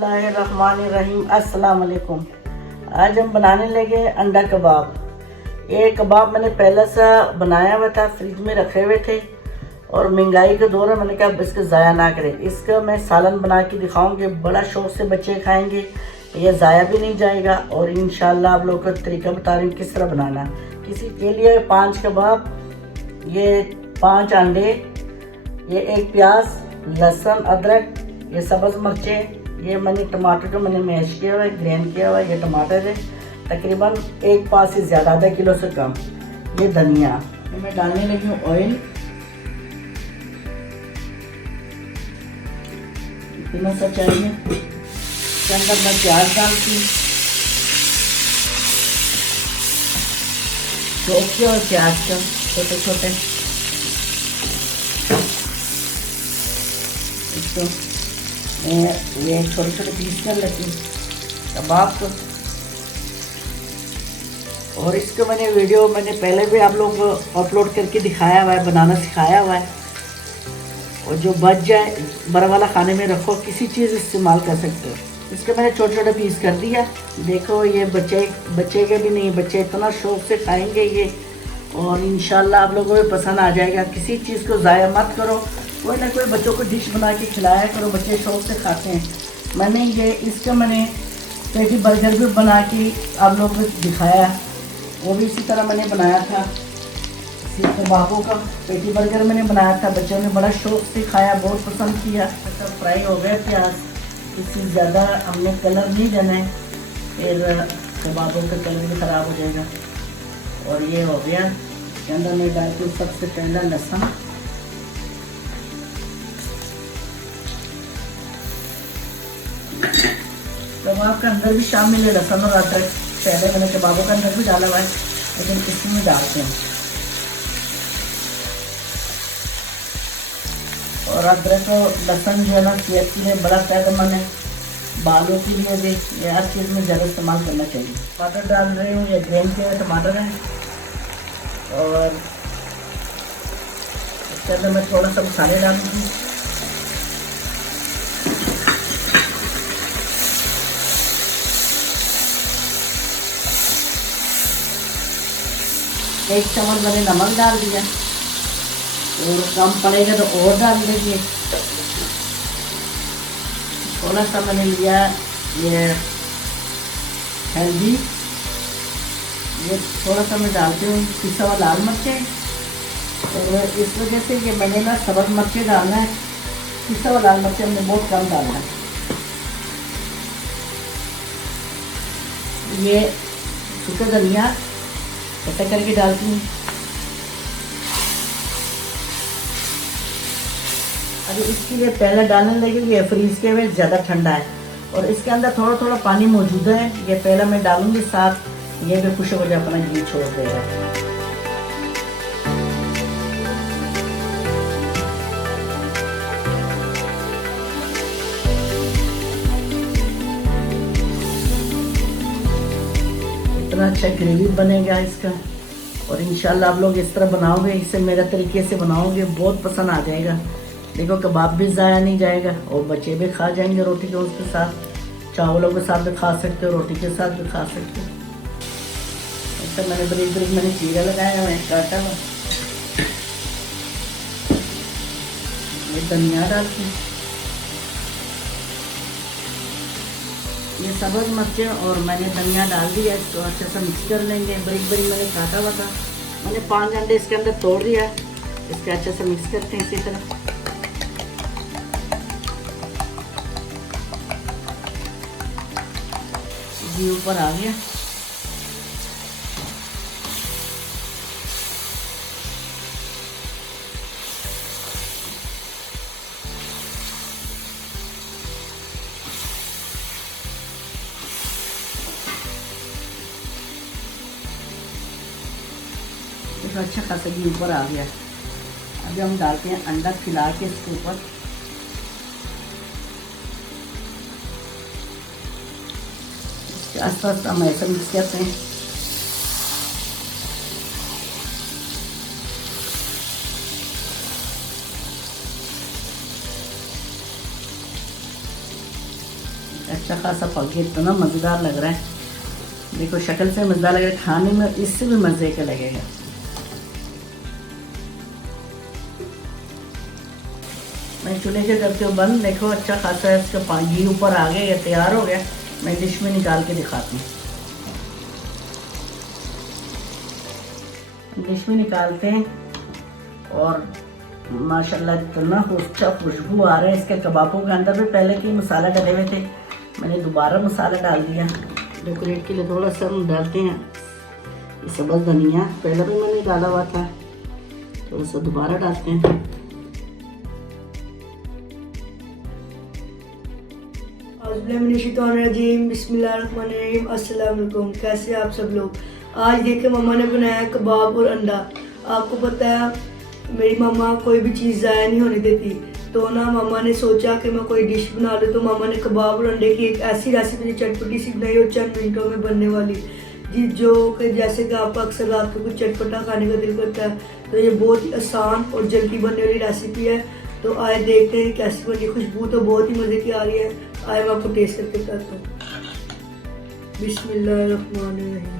बिस्मिल्लाहिर्रहमानिर्रहीम। अस्सलाम वालेकुम। आज हम बनाने लगे अंडा कबाब। ये कबाब मैंने पहले से बनाया हुआ था, फ्रिज में रखे हुए थे और महंगाई के दौर में मैंने कहा इसको ज़ाया ना करें। इसका मैं सालन बना के दिखाऊंगी, बड़ा शौक़ से बच्चे खाएंगे, ये ज़ाया भी नहीं जाएगा। और इंशाल्लाह आप लोगों को तरीका बता रही हूँ किस तरह बनाना। किसी के लिए 5 कबाब, ये 5 अंडे, ये 1 प्याज, लहसुन, अदरक, ये सब्ज़ मिर्चें, ये मैंने टमाटर को मैंने मैश किया हुआ है, ग्राइंड किया हुआ है। ये टमाटर है तकरीबन 1 पाव से ज़्यादा, आधा किलो से कम। ये धनिया, मैं डालने लगी हूँ ऑयल, इतना सा चाहिए। इसके अंदर मैं प्याज डालती हूँ, चॉप किया और प्याज का छोटे छोटे, इसको ये छोटे छोटे पीस कर लेती हूँ कबाब को। और इसको मैंने वीडियो पहले भी आप लोगों को अपलोड करके दिखाया हुआ है, बनाना सिखाया हुआ है। और जो बच जाए बड़ा वाला खाने में रखो, किसी चीज़ इस्तेमाल कर सकते हो। इसके मैंने छोटे छोटे पीस कर दिया। देखो ये बच्चे के भी नहीं, बच्चे इतना शौक़ से खाएंगे ये, और इंशाल्लाह आप लोगों को पसंद आ जाएगा। किसी चीज़ को ज़ाया मत करो, कोई ना कोई बच्चों को डिश बना के खिलाया करो, बच्चे शौक़ से खाते हैं। मैंने पेटी बर्गर भी बना के आप लोगों को दिखाया, वो भी इसी तरह मैंने बनाया था। इसी कबाबों का पेटी बर्गर मैंने बनाया था, बच्चों ने बड़ा शौक़ से खाया, बहुत पसंद किया। अच्छा फ्राई हो गया प्याज, इससे ज़्यादा हमने कलर नहीं देना है, फिर कबाबों का कलर भी ख़राब हो जाएगा। और ये हो गया, इसके अंदर मैं डालती हूँ सबसे पहला लहसुन, कबाब का अंदर भी शामिल है लहसुन और अदरक। पहले मैंने कबाबों का अंदर भी डाला हुआ है, लेकिन इसमें डालते हैं। और अदरक और लहसुन जो है ना सेहत के लिए बड़ा फायदेमंद है, बालों के लिए भी, ये हर चीज़ में ज़्यादा इस्तेमाल करना चाहिए। टमाटर डाल रही हूँ, ये ग्रेन के टमाटर हैं। और इसके अंदर मैं थोड़ा सा मसाले डालूँगी, एक चम्मच मैंने नमक डाल दिया, और कम पड़ेगा तो और डाल दीजिए। थोड़ा सा मैंने लिया ये हल्दी, ये थोड़ा सा मैं डालती हूँ पिसा हुआ लाल मिर्चें। और इस वजह से ये मैंने ना सब्ज़ मिर्चें डालना है, पिसा हुआ लाल मिर्चें हमने बहुत कम डालना है। ये सूखा धनिया कटा करके डालती हूँ। अभी इसके लिए पहले डालने लगी, ये फ्रीज के में ज़्यादा ठंडा है और इसके अंदर थोड़ा थोड़ा पानी मौजूद है। ये पहले मैं डालूंगी, साथ ये भी खुश हो जाए, अपना घी छोड़ देगा। इतना अच्छा ग्रेवी बनेगा इसका, और इंशाल्लाह आप लोग इस तरह बनाओगे, इससे मेरे तरीके से बनाओगे, बहुत पसंद आ जाएगा। देखो कबाब भी ज़ाया नहीं जाएगा और बच्चे भी खा जाएंगे रोटी के उसके साथ, चावलों के साथ भी खा सकते हो, रोटी के साथ भी खा सकते हो। ऐसा मैंने बरीक मैंने चीरा लगाया हुआ है, काटा हुआ। ये धनिया डालती हूँ, ये सब्ज़ मिर्चें और मैंने धनिया डाल दिया। इसको अच्छे से मिक्स कर लेंगे। बरीक मैंने काटा हुआ था, मैंने 5 अंडे इसके अंदर तोड़ दिया। इसके अच्छे से मिक्स करते हैं इसी तरह। घी ऊपर आ गया, तो अच्छा खासा घी ऊपर आ गया। अभी हम डालते हैं अंडा खिला के इसके ऊपर। इसके आसपास हम ऐसा मिक्स करते हैं। अच्छा खासा पक गया, इतना मज़ेदार लग रहा है। देखो शक्ल से मज़ेदार लग रहा है, खाने में इससे भी मज़े का लगेगा। मैं चूल्हे के करती हूँ बंद। देखो अच्छा खासा इसका घी ऊपर आ गया, ये तैयार हो गया। मैं डिश में निकाल के दिखाती हूँ। डिश में निकालते हैं और माशाल्लाह इतना अच्छा खुशबू आ रहा है इसके। कबाबों के अंदर भी पहले के मसाला डाले हुए थे, मैंने दोबारा मसाला डाल दिया। डेकोरेट के लिए थोड़ा सा हम डालते हैं ये सब्ज़ धनिया, पहले भी मैंने डाला हुआ था, थोड़ा सा दोबारा डालते हैं। बिस्मिल्लाहिर्रहमानिर्रहीम। अस्सलाम वालेकुम। कैसे आप सब लोग? आज देखे मम्मा ने बनाया कबाब और अंडा। आपको पता है मेरी मम्मा कोई भी चीज़ ज़ाया नहीं होने देती, तो ना मम्मा ने सोचा कि मैं कोई डिश बना लूँ। तो मम्मा ने कबाब और अंडे की एक ऐसी रेसिपी चटपटी सी बनाई और चंद मिनटों में बनने वाली, जी जो कि जैसे कि आपका अक्सर रात को कुछ चटपटा खाने का दिल करता है, तो ये बहुत ही आसान और जल्दी बनने वाली रेसिपी है। तो आए देखते हैं कैसी बनी। खुशबू तो बहुत ही मज़े की आ रही है। आए मैं आपको टेस्ट करके बताता हूँ। बिस्मिल्लाहिर्रहमानिर्रहीम।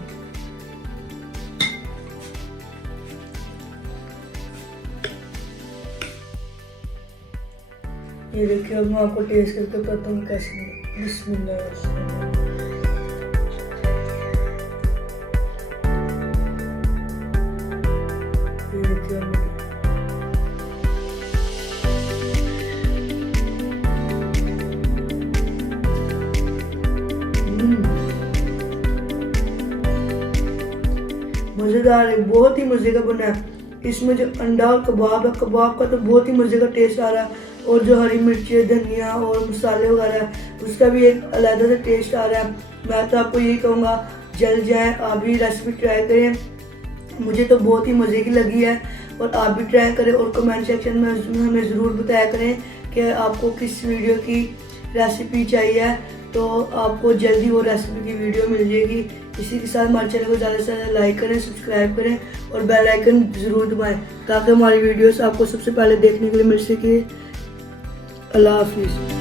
ये देखिए, अब मैं आपको टेस्ट करके बताता हूँ कैसी बनी। बिस्मिल्लाहिर्रहमानिर्रहीम। ये देखिए मज़ेदार है, बहुत ही मज़े का बना है। इसमें जो अंडा और कबाब है, कबाब का तो बहुत ही मज़े का टेस्ट आ रहा है, और जो हरी मिर्ची, धनिया और मसाले वगैरह है उसका भी एक अलग सा टेस्ट आ रहा है। मैं तो आपको यही कहूँगा जल्द जाएँ, आप भी रेसिपी ट्राई करें। मुझे तो बहुत ही मज़े की लगी है, और आप भी ट्राई करें और कमेंट सेक्शन में हमें ज़रूर बताया करें कि आपको किस वीडियो की रेसिपी चाहिए, तो आपको जल्दी वो रेसिपी की वीडियो मिल जाएगी। इसी के साथ हमारे चैनल को ज़्यादा से ज़्यादा लाइक करें, सब्सक्राइब करें और बेल आइकन ज़रूर दबाएं, ताकि हमारी वीडियोस आपको सबसे पहले देखने के लिए मिल सके। अल्लाह हाफिज़।